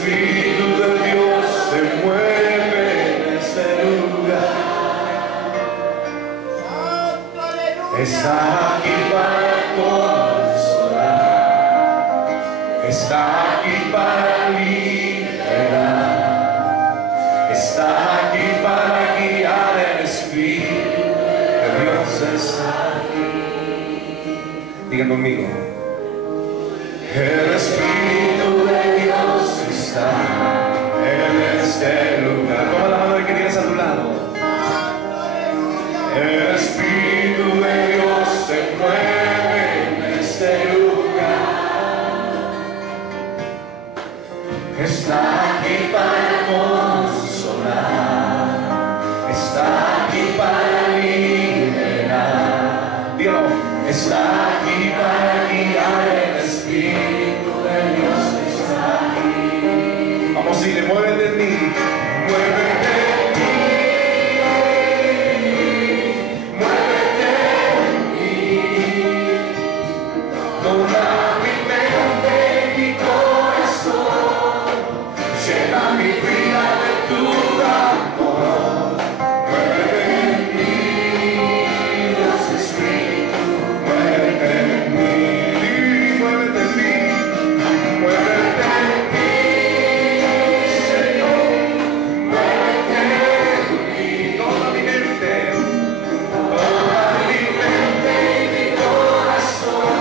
Espíritu de Dios se mueve en este lugar. Está aquí para consolar, está aquí para liberar, está aquí para guiar. El Espíritu de Dios está aquí. Digan conmigo: el Espíritu de Dios está en este lugar. Toma la mano del que tienes a tu lado. El Espíritu de Dios se mueve en este lugar. Está aquí para consolar, está aquí para liberar. Dígalo: está aquí para guiar. El Espíritu de Dios está aquí. Vamos a decirle: muévete en mí, muévete en mí, muévete en mí. Toma mi mente y mi corazón, llena mi vida de tu amor. Muévete en mí, Dios Espíritu, muévete en mí, muévete en mí, muévete en mí, Señor, muévete en mí. Toda mi mente y mi corazón,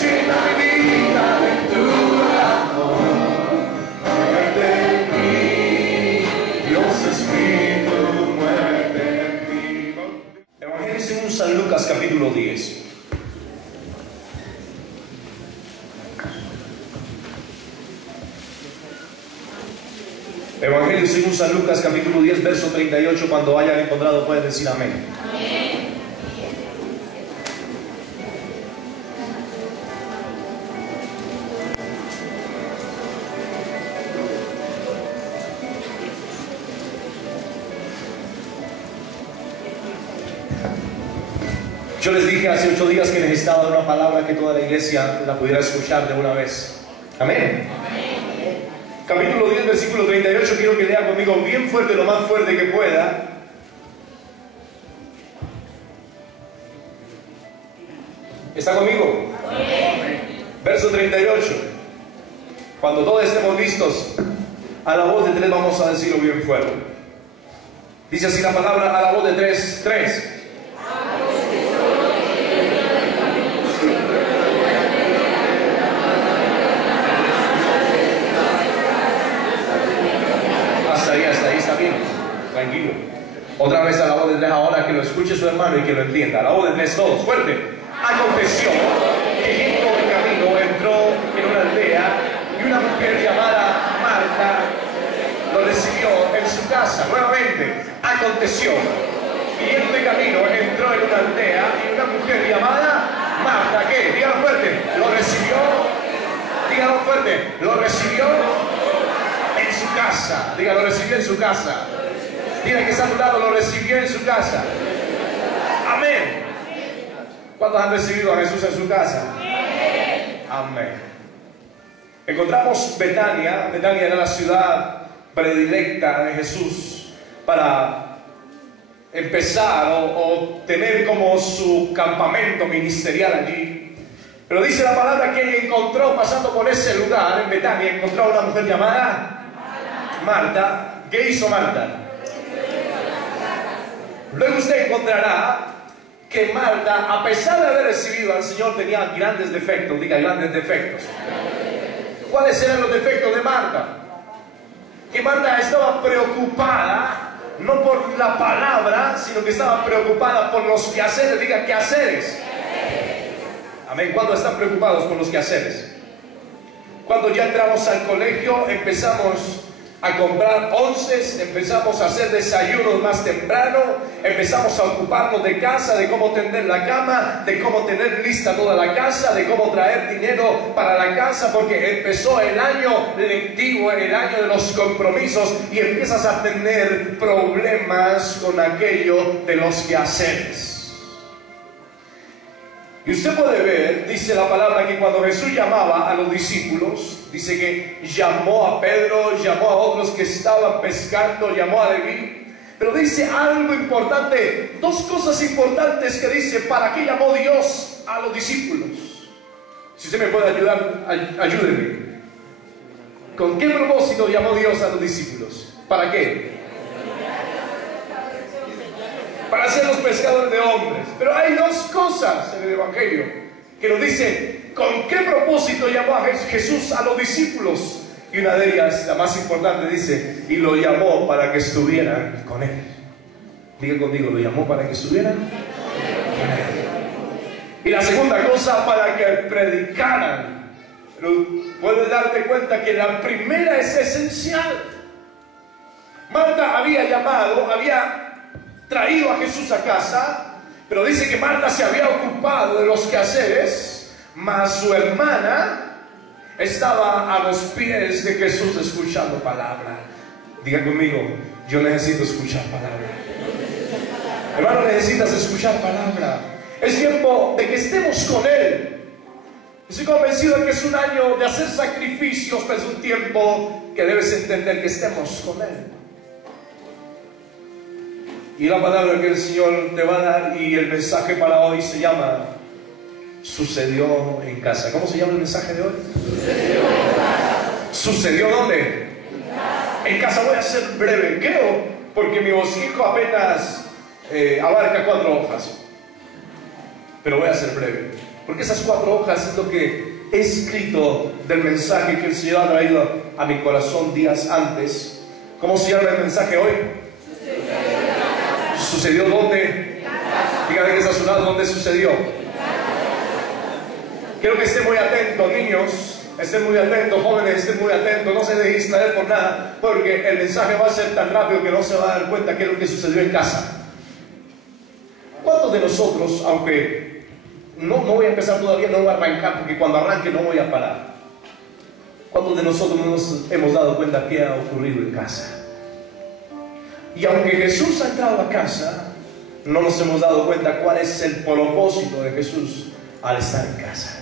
llena mi vida de tu amor. Muévete en mí, Dios Espíritu, muévete en mí. Evangelio según San Lucas, capítulo 10. Evangelio según San Lucas, capítulo 10, verso 38. Cuando hayan encontrado pueden decir amén. Yo les dije hace 8 días que necesitaba una palabra que toda la iglesia la pudiera escuchar de una vez. Amén. Capítulo 10, versículo 38. Quiero que lea conmigo bien fuerte, lo más fuerte que pueda. ¿Está conmigo? Verso 38. Cuando todos estemos listos, a la voz de 3 vamos a decirlo bien fuerte. Dice así la palabra: a la voz de 3, 3. Hasta ahí está bien, tranquilo. Otra vez a la voz de 3, ahora que lo escuche su hermano y que lo entienda. A la voz de 3, todos, fuerte. Aconteció que yendo de camino entró en una aldea y una mujer llamada Marta lo recibió en su casa. Nuevamente, aconteció que yendo de camino entró en una aldea y una mujer llamada Marta, ¿qué? Dígalo fuerte, lo recibió. Dígalo fuerte, lo recibió en su casa. Diga, lo recibió en su casa. Diga que está a tu lado, lo recibió en su casa. Amén. ¿Cuántos han recibido a Jesús en su casa? Amén. Encontramos Betania. Betania era la ciudad predilecta de Jesús para empezar o tener como su campamento ministerial allí. Pero dice la palabra que él encontró, pasando por ese lugar en Betania, encontró a una mujer llamada Marta. ¿Qué hizo Marta? Luego usted encontrará que Marta, a pesar de haber recibido al Señor, tenía grandes defectos. Diga, grandes defectos. ¿Cuáles eran los defectos de Marta? Que Marta estaba preocupada, no por la palabra, sino que estaba preocupada por los quehaceres. Diga, quehaceres. Amén. ¿Cuándo están preocupados por los quehaceres? Cuando ya entramos al colegio, empezamos a comprar onces, empezamos a hacer desayunos más temprano, empezamos a ocuparnos de casa, de cómo tender la cama, de cómo tener lista toda la casa, de cómo traer dinero para la casa, porque empezó el año lectivo, el año de los compromisos, y empiezas a tener problemas con aquello de los quehaceres. Y usted puede ver, dice la palabra, que cuando Jesús llamaba a los discípulos, dice que llamó a Pedro, llamó a otros que estaban pescando, llamó a Leví. Pero dice algo importante, dos cosas importantes que dice, ¿para qué llamó Dios a los discípulos? Si usted me puede ayudar, ayúdeme. ¿Con qué propósito llamó Dios a los discípulos? ¿Para qué? Para ser los pescadores de hombres. Pero hay dos cosas en el Evangelio que nos dice con qué propósito llamó a Jesús a los discípulos. Y una de ellas, la más importante, dice, y lo llamó para que estuvieran con él. Diga conmigo, lo llamó para que estuvieran con él. Y la segunda cosa, para que predicaran. Pero puedes darte cuenta que la primera es esencial. Marta había llamado, había traído a Jesús a casa, pero dice que Marta se había ocupado de los quehaceres, mas su hermana estaba a los pies de Jesús escuchando palabra. Diga conmigo, yo necesito escuchar palabra. Hermano, necesitas escuchar palabra. Es tiempo de que estemos con Él. Estoy convencido de que es un año de hacer sacrificios, pero es un tiempo que debes entender que estemos con Él. Y la palabra que el Señor te va a dar y el mensaje para hoy se llama Sucedió en casa. ¿Cómo se llama el mensaje de hoy? Sucedió en casa. ¿Sucedió dónde? En casa. En casa. Voy a ser breve, creo, porque mi bosquejo apenas abarca 4 hojas. Pero voy a ser breve, porque esas 4 hojas es lo que he escrito del mensaje que el Señor ha traído a mi corazón días antes. ¿Cómo se llama el mensaje hoy? ¿Sucedió dónde? Dígale que está a su lado, ¿dónde sucedió? Quiero que estén muy atentos, niños, estén muy atentos, jóvenes, estén muy atentos, no se dejen distraer por nada, porque el mensaje va a ser tan rápido que no se va a dar cuenta qué es lo que sucedió en casa. ¿Cuántos de nosotros, aunque no voy a empezar todavía, no voy a arrancar, porque cuando arranque no voy a parar? ¿Cuántos de nosotros nos hemos dado cuenta qué ha ocurrido en casa? Y aunque Jesús ha entrado a casa, no nos hemos dado cuenta cuál es el propósito de Jesús al estar en casa.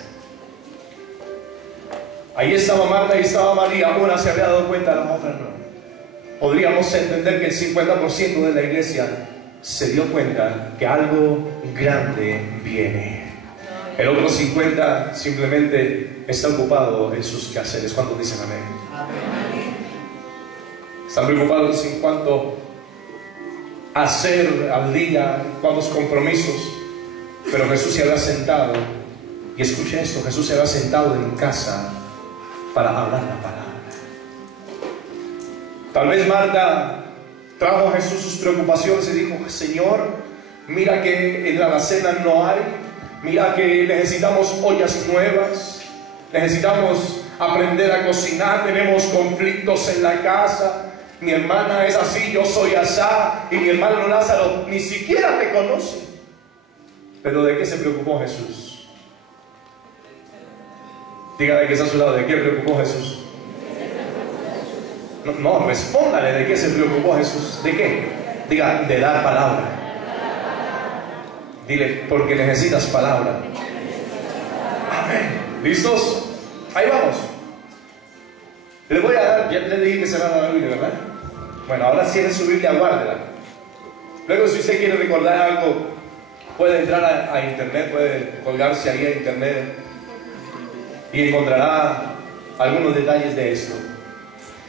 Ahí estaba Marta y estaba María, una se había dado cuenta, la otra no. Podríamos entender que el 50% de la iglesia se dio cuenta que algo grande viene. El otro 50% simplemente está ocupado en sus quehaceres. ¿Cuántos dicen amén? Amén. Están preocupados en cuanto a hacer al día, cuántos compromisos. Pero Jesús se había sentado, y escuche esto, Jesús se había sentado en casa para hablar la palabra. Tal vez Marta trajo a Jesús sus preocupaciones y dijo: Señor, mira que en la alacena no hay, mira que necesitamos ollas nuevas, necesitamos aprender a cocinar, tenemos conflictos en la casa, mi hermana es así, yo soy asá, y mi hermano Lázaro ni siquiera te conoce. Pero ¿de qué se preocupó Jesús? Dígale que está a su lado, ¿de qué preocupó Jesús? No, respóndale, ¿de qué se preocupó Jesús? ¿De qué? Diga, de dar palabra. Dile, porque necesitas palabra. Amén. ¿Listos? Ahí vamos. Les voy a dar, ya les dije que se van a la Biblia, ¿verdad? Bueno, ahora cierren su Biblia, guárdela. Luego, si usted quiere recordar algo, puede entrar a internet, puede colgarse ahí a internet y encontrará algunos detalles de esto.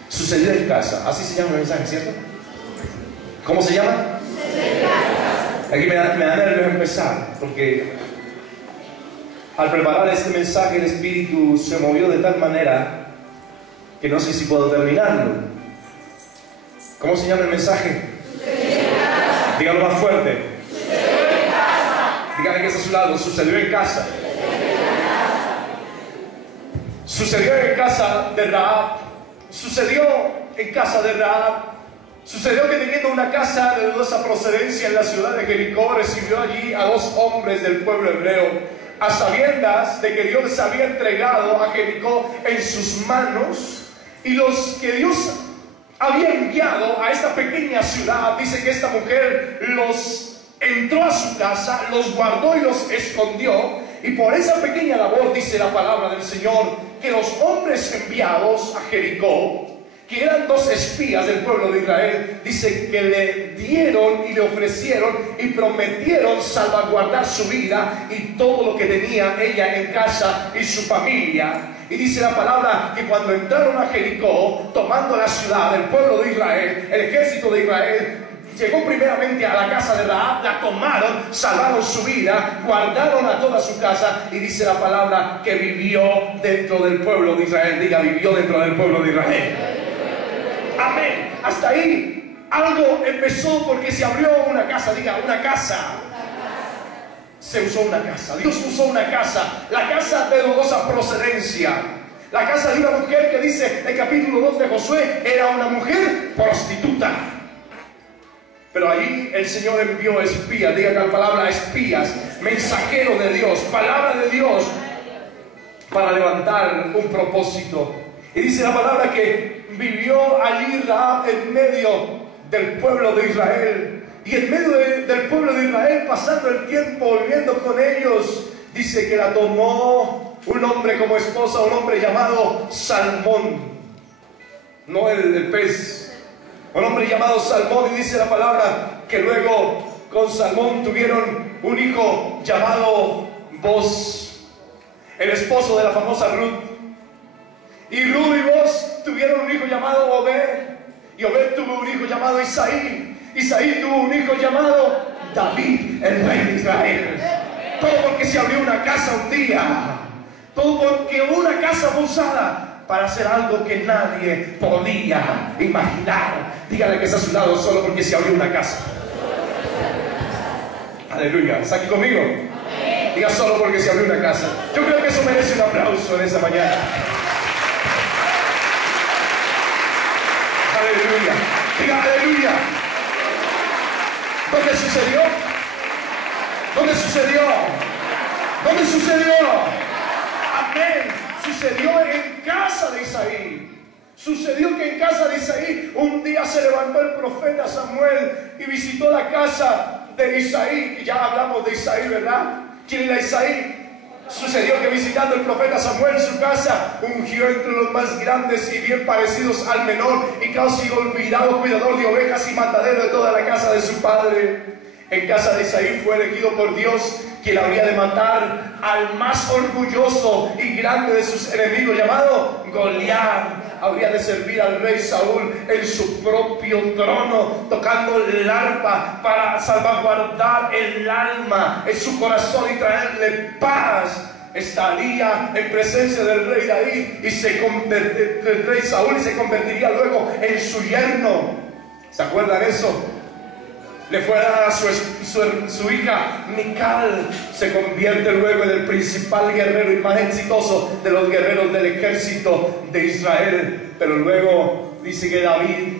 Sucedió en casa, así se llama el mensaje, ¿cierto? ¿Cómo se llama? Aquí me da nervios empezar, porque al preparar este mensaje el Espíritu se movió de tal manera que no sé si puedo terminarlo. ¿Cómo se llama el mensaje? Dígalo más fuerte. Dígale que está a su lado. Sucedió en casa. Sucedió en casa de Rahab. Sucedió en casa de Rahab. Sucedió que teniendo una casa de dudosa procedencia en la ciudad de Jericó, recibió allí a 2 hombres del pueblo hebreo, a sabiendas de que Dios les había entregado a Jericó en sus manos. Y los que Dios había enviado a esta pequeña ciudad, dice que esta mujer los entró a su casa, los guardó y los escondió. Y por esa pequeña labor dice la palabra del Señor que los hombres enviados a Jericó, que eran 2 espías del pueblo de Israel, dice que le dieron y le ofrecieron y prometieron salvaguardar su vida y todo lo que tenía ella en casa y su familia. Y dice la palabra que cuando entraron a Jericó, tomando la ciudad, el pueblo de Israel, el ejército de Israel, llegó primeramente a la casa de Rahab, la tomaron, salvaron su vida, guardaron a toda su casa, y dice la palabra que vivió dentro del pueblo de Israel. Diga, vivió dentro del pueblo de Israel. Amén. Hasta ahí algo empezó porque se abrió una casa. Diga, una casa. Se usó una casa. Dios usó una casa. La casa de dudosa procedencia. La casa de una mujer que dice en el capítulo 2 de Josué era una mujer prostituta. Pero allí el Señor envió espías. Diga la palabra espías. Mensajero de Dios. Palabra de Dios. Para levantar un propósito. Y dice la palabra que vivió allí Rahab en medio del pueblo de Israel. Y en medio del pueblo de Israel, pasando el tiempo, viviendo con ellos, dice que la tomó un hombre como esposa, un hombre llamado Salmón. No el pez. Un hombre llamado Salmón. Y dice la palabra que luego con Salmón tuvieron un hijo llamado Boz, el esposo de la famosa Ruth. Y Ruth y Boz tuvieron un hijo llamado Obed. Y Obed tuvo un hijo llamado Isaí. Isaí tuvo un hijo llamado David, el rey de Israel. Todo porque se abrió una casa un día. Todo porque hubo una casa usada para hacer algo que nadie podía imaginar. Dígale que está a su lado, solo porque se abrió una casa. Aleluya. ¿Está aquí conmigo? Diga, solo porque se abrió una casa. Yo creo que eso merece un aplauso en esta mañana. Aleluya. Diga, aleluya. ¿Dónde sucedió? ¿Dónde sucedió? ¿Dónde sucedió? Amén. Sucedió en casa de Isaí. Sucedió que en casa de Isaí un día se levantó el profeta Samuel y visitó la casa de Isaí. Y ya hablamos de Isaí, ¿verdad? ¿Quién era Isaí? Sucedió que visitando el profeta Samuel su casa, ungió entre los más grandes y bien parecidos al menor, y casi olvidado cuidador de ovejas y matadero de toda la casa de su padre. En casa de Isaí fue elegido por Dios quien habría de matar al más orgulloso y grande de sus enemigos, llamado Goliat. Habría de servir al rey Saúl en su propio trono, tocando el arpa para salvaguardar el alma en su corazón y traerle paz. Estaría en presencia del rey David del rey Saúl, y se convertiría luego en su yerno. ¿Se acuerdan eso? Le fue a dar a su hija Mical. Se convierte luego en el principal guerrero y más exitoso de los guerreros del ejército de Israel. Pero luego dice que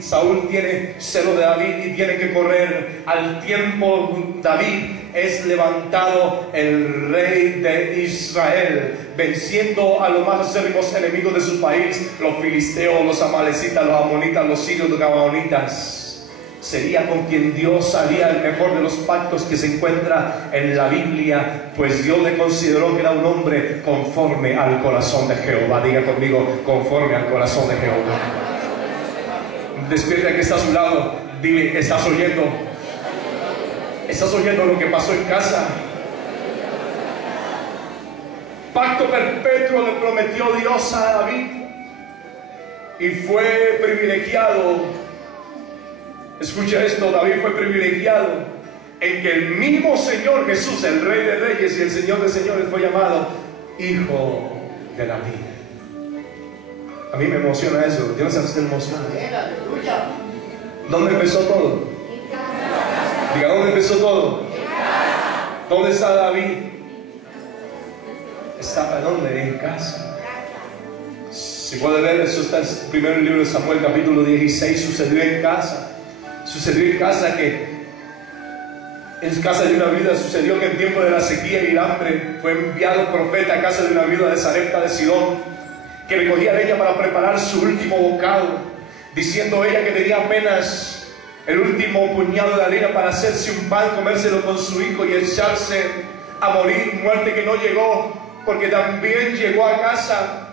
Saúl tiene celo de David y tiene que correr. Al tiempo David es levantado el rey de Israel, venciendo a los más acérrimos enemigos de su país, los filisteos, los amalecitas, los amonitas, los sirios, los gabaonitas. Sería con quien Dios haría el mejor de los pactos que se encuentra en la Biblia, pues Dios le consideró que era un hombre conforme al corazón de Jehová. Diga conmigo, conforme al corazón de Jehová. Despierta que está a su lado. Dile, ¿estás oyendo? ¿Estás oyendo lo que pasó en casa? Pacto perpetuo le prometió Dios a David, y fue privilegiado. Escucha esto, David fue privilegiado en que el mismo Señor Jesús, el Rey de Reyes y el Señor de Señores, fue llamado Hijo de David. A mí me emociona eso. Yo no sé si usted emociona. ¿Dónde empezó todo? Diga, ¿dónde empezó todo? ¿Dónde está David? ¿Estaba dónde? En casa. Si puede ver, eso está en el primer libro de Samuel, capítulo 16. Sucedió en casa. Sucedió en casa en casa de una viuda. Sucedió que en tiempo de la sequía y el hambre fue enviado profeta a casa de una viuda de Sarepta de Sidón, que recogía leña para preparar su último bocado, diciendo ella que tenía apenas el último puñado de harina para hacerse un pan, comérselo con su hijo y echarse a morir, muerte que no llegó, porque también llegó a casa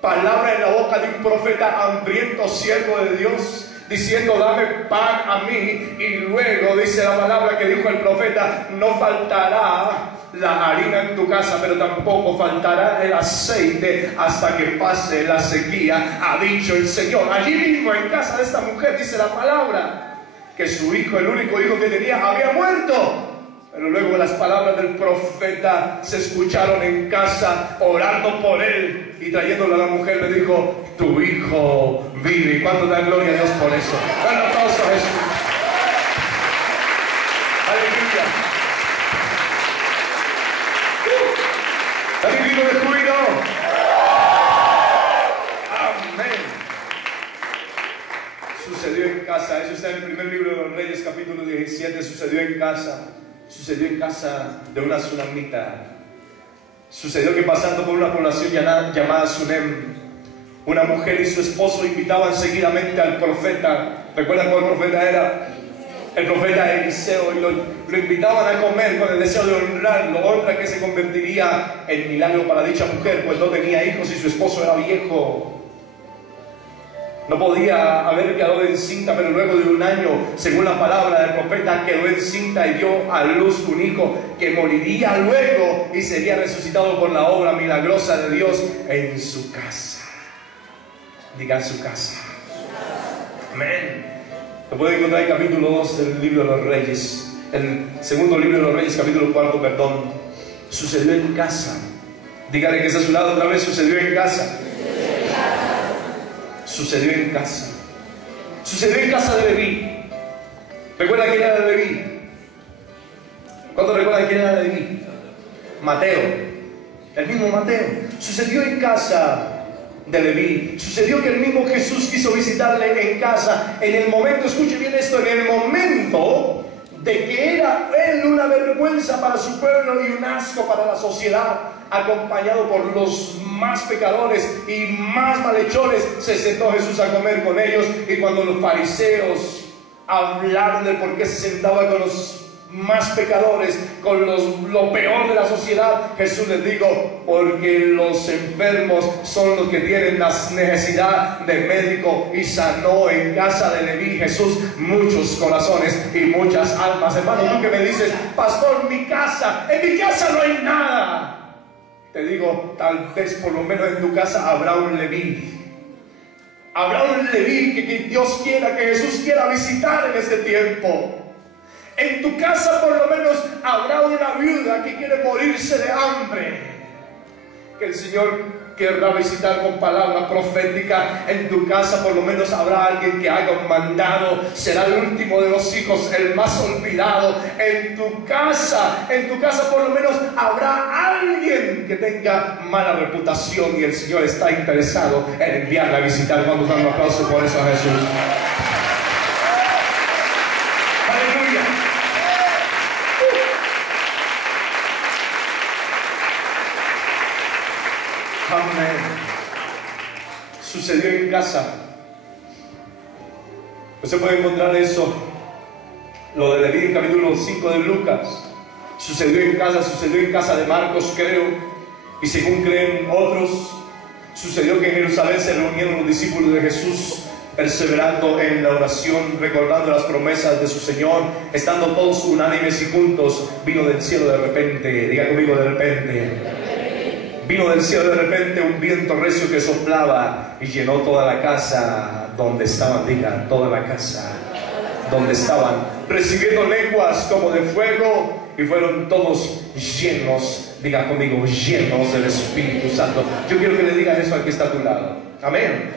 palabra en la boca de un profeta hambriento, siervo de Dios, diciendo: dame pan a mí. Y luego dice la palabra que dijo el profeta: no faltará la harina en tu casa, pero tampoco faltará el aceite hasta que pase la sequía, ha dicho el Señor. Allí mismo en casa de esta mujer dice la palabra que su hijo, el único hijo que tenía, había muerto. Pero luego las palabras del profeta se escucharon en casa, orando por él y trayéndole a la mujer, le dijo: tu hijo vive. ¿Y cuánto da gloria a Dios por eso? Un aplauso a Jesús. Aleluya. ¿Alguien vino de júbilo? Amén. Sucedió en casa. Eso está en el primer libro de los Reyes, capítulo 17. Sucedió en casa. Sucedió en casa de una tsunamita. Sucedió que pasando por una población llamada Sunem, una mujer y su esposo invitaban seguidamente al profeta. ¿Recuerdan cuál profeta era? El profeta Eliseo. Y lo invitaban a comer con el deseo de honrarlo, honra que se convertiría en milagro para dicha mujer, pues no tenía hijos y su esposo era viejo. No podía haber quedado encinta, pero luego de un año, según la palabra del profeta, quedó encinta y dio a luz un hijo que moriría luego y sería resucitado por la obra milagrosa de Dios en su casa. Diga: su casa. Amén. Lo pueden encontrar en capítulo 2 del libro de los Reyes. El segundo libro de los Reyes, capítulo 4, perdón. Sucedió en casa. Dígale que está a su lado otra vez: sucedió en casa. Sucedió en casa. Sucedió en casa de Leví. ¿Recuerda quién era Leví? ¿Cuántos recuerdan quién era Leví? Mateo. El mismo Mateo. Sucedió en casa de Leví. Sucedió que el mismo Jesús quiso visitarle en casa. En el momento, escuche bien esto, en el momento de que era él una vergüenza para su pueblo y un asco para la sociedad, acompañado por los más pecadores y más malhechores, se sentó Jesús a comer con ellos. Y cuando los fariseos hablaron del por qué se sentaba con los más pecadores, con lo peor de la sociedad, Jesús les dijo: porque los enfermos son los que tienen la necesidad de médico, y sanó en casa de Leví Jesús muchos corazones y muchas almas. Hermano, tú que me dices: pastor, en mi casa no hay nada. Te digo, tal vez por lo menos en tu casa habrá un Leví. Habrá un Leví que Dios quiera, que Jesús quiera visitar en este tiempo. En tu casa por lo menos habrá una viuda que quiere morirse de hambre, que el Señor querrá visitar con palabra profética. En tu casa por lo menos habrá alguien que haga un mandado, será el último de los hijos, el más olvidado. En tu casa por lo menos habrá alguien que tenga mala reputación y el Señor está interesado en enviarla a visitar. Vamos a dar un aplauso por eso a Jesús. Aleluya. Amén. Sucedió en casa. Usted puede encontrar eso, lo de Leví en capítulo 5 de Lucas. Sucedió en casa de Marcos, creo. Y según creen otros, sucedió que en Jerusalén se reunieron los discípulos de Jesús, perseverando en la oración, recordando las promesas de su Señor, estando todos unánimes y juntos. Vino del cielo de repente, diga conmigo, de repente. Vino del cielo de repente un viento recio que soplaba y llenó toda la casa donde estaban. Diga: toda la casa donde estaban, recibiendo lenguas como de fuego, y fueron todos llenos, diga conmigo, llenos del Espíritu Santo. Yo quiero que le digas eso al que está a tu lado. Amén.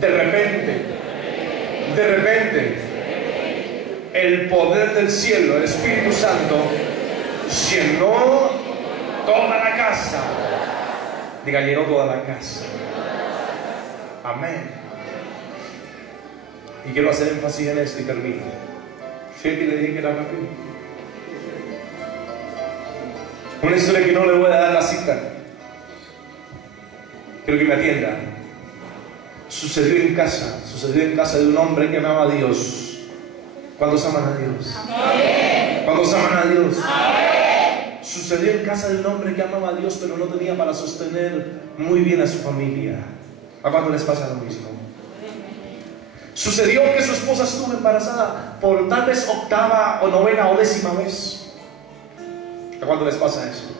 De repente, el poder del cielo, el Espíritu Santo, llenó toda la casa. Diga: llenó toda la casa. Amén. Y quiero hacer énfasis en esto y termino. Fíjate que le dije que era rápido. Una historia que no le voy a dar la cita. Quiero que me atienda. Sucedió en casa de un hombre que amaba a Dios. ¿Cuántos aman a Dios? Amén. ¿Cuántos aman a Dios? Amén. sucedió en casa de un hombre que amaba a Dios, pero no tenía para sostener muy bien a su familia. ¿A cuánto les pasa lo mismo? Sucedió que su esposa estuvo embarazada por tal vez octava o novena o décima vez. ¿A cuánto les pasa eso?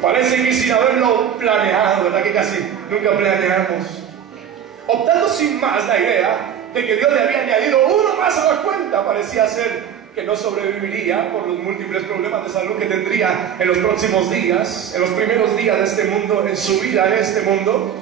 Parece que sin haberlo planeado, ¿verdad? Que casi nunca planeamos. Optando sin más la idea de que Dios le había añadido uno más a la cuenta, parecía ser que no sobreviviría por los múltiples problemas de salud que tendría en los próximos días, en los primeros días de este mundo, en su vida en este mundo.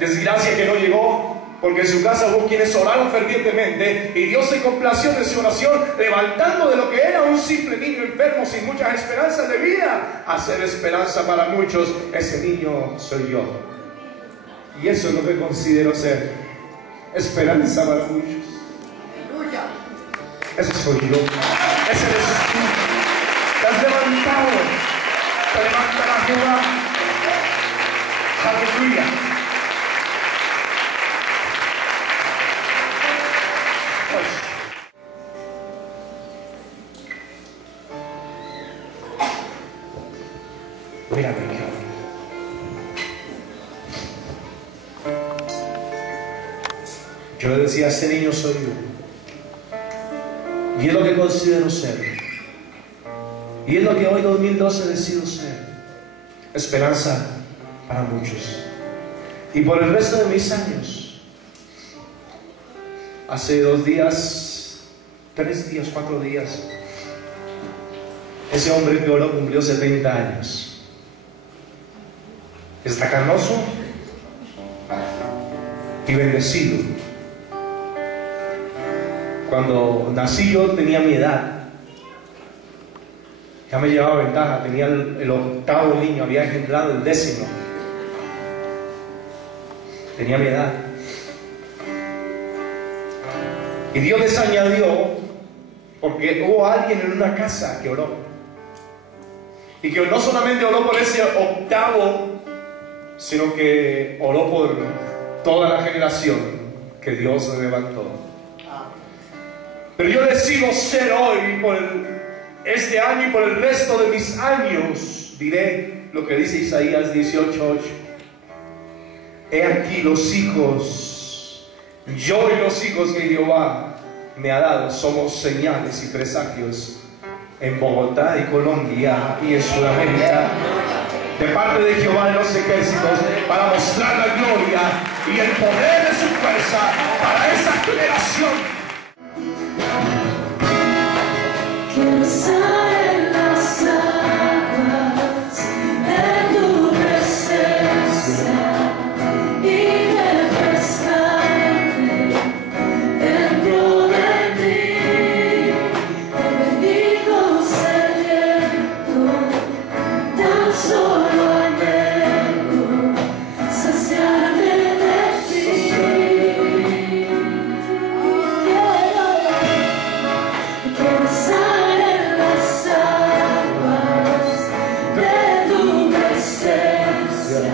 Desgracia que no llegó, porque en su casa hubo quienes oraron fervientemente y Dios se complació de su oración, levantando de lo que era un simple niño enfermo sin muchas esperanzas de vida a ser esperanza para muchos. Ese niño soy yo, y eso es lo que considero ser esperanza para muchos. Ese soy yo, ese eres tú. Te has levantado, te levantará Jehová. Aleluya. Mírame, yo le decía, ese niño soy yo, y es lo que considero ser, y es lo que hoy 2012 decido ser, esperanza para muchos. Y por el resto de mis años, hace 2 días, 3 días, 4 días, ese hombre que oró cumplió 70 años. Está canoso y bendecido. Cuando nací yo tenía mi edad, ya me llevaba ventaja, tenía el octavo niño, había engendrado el 10º, tenía mi edad. Y Dios les añadió, porque hubo alguien en una casa que oró, y que no solamente oró por ese octavo, sino que oró por toda la generación que Dios le levantó. Pero yo decido ser hoy, por este año y por el resto de mis años, diré lo que dice Isaías 18:8. He aquí los hijos, yo y los hijos que Jehová me ha dado, somos señales y presagios en Bogotá y Colombia y en Sudamérica, de parte de Jehová de los ejércitos, para mostrar la gloria y el poder de su fuerza para esa generación. Quiero estar en las aguas de tu presencia y refrescarme dentro de ti. He venido sediento, tan solo anhelo saciarme de ti. Quiero estar en las aguas de tu presencia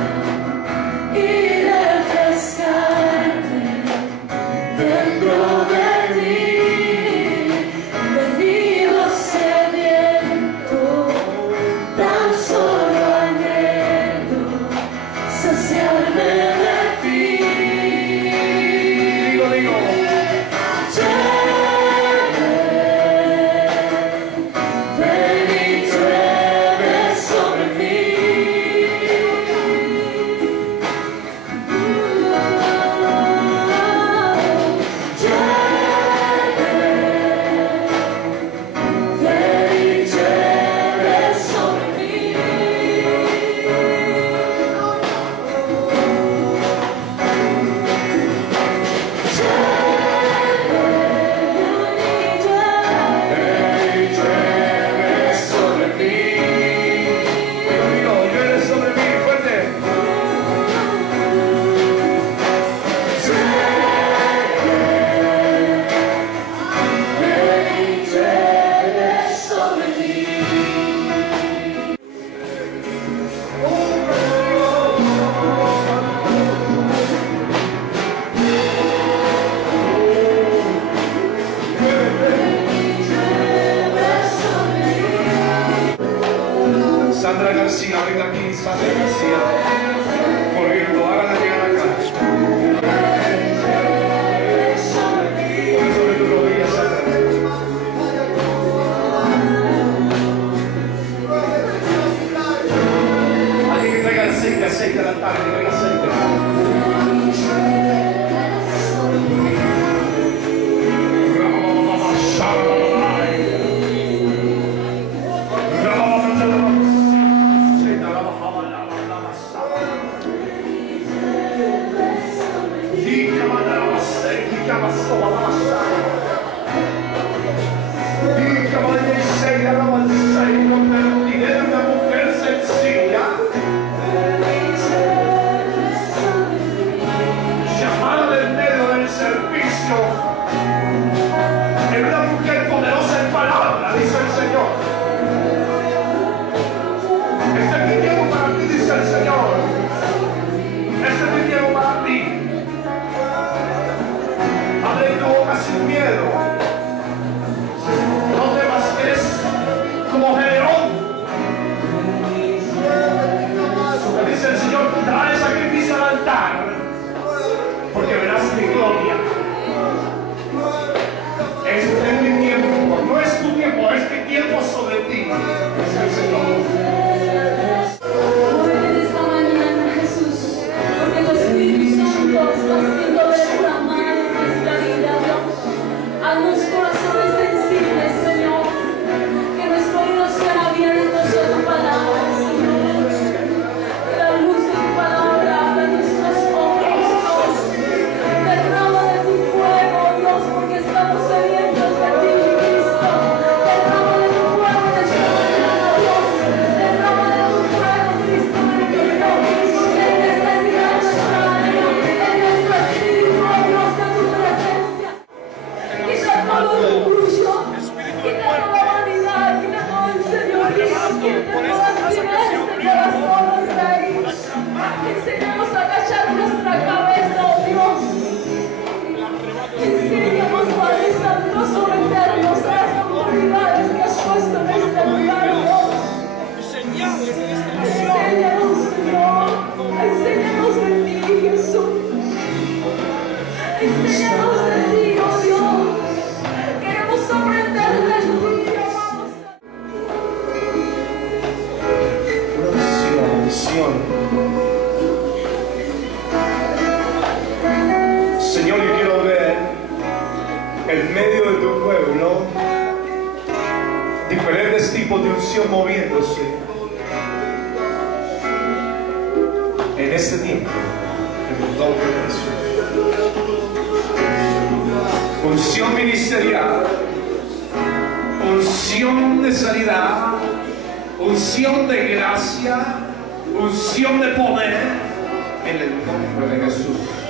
y refrescarme dentro de ti. He venido sediento, tan solo anhelo saciarme de ti. Digo. Ven y llueve sobre mí. Llueve Señor, yo quiero ver en medio de tu pueblo diferentes tipos de unción moviéndose en este tiempo, en el nombre de Jesús. Unción ministerial, unción de sanidad, unción de gracia, unción de poder, en el nombre de Jesús.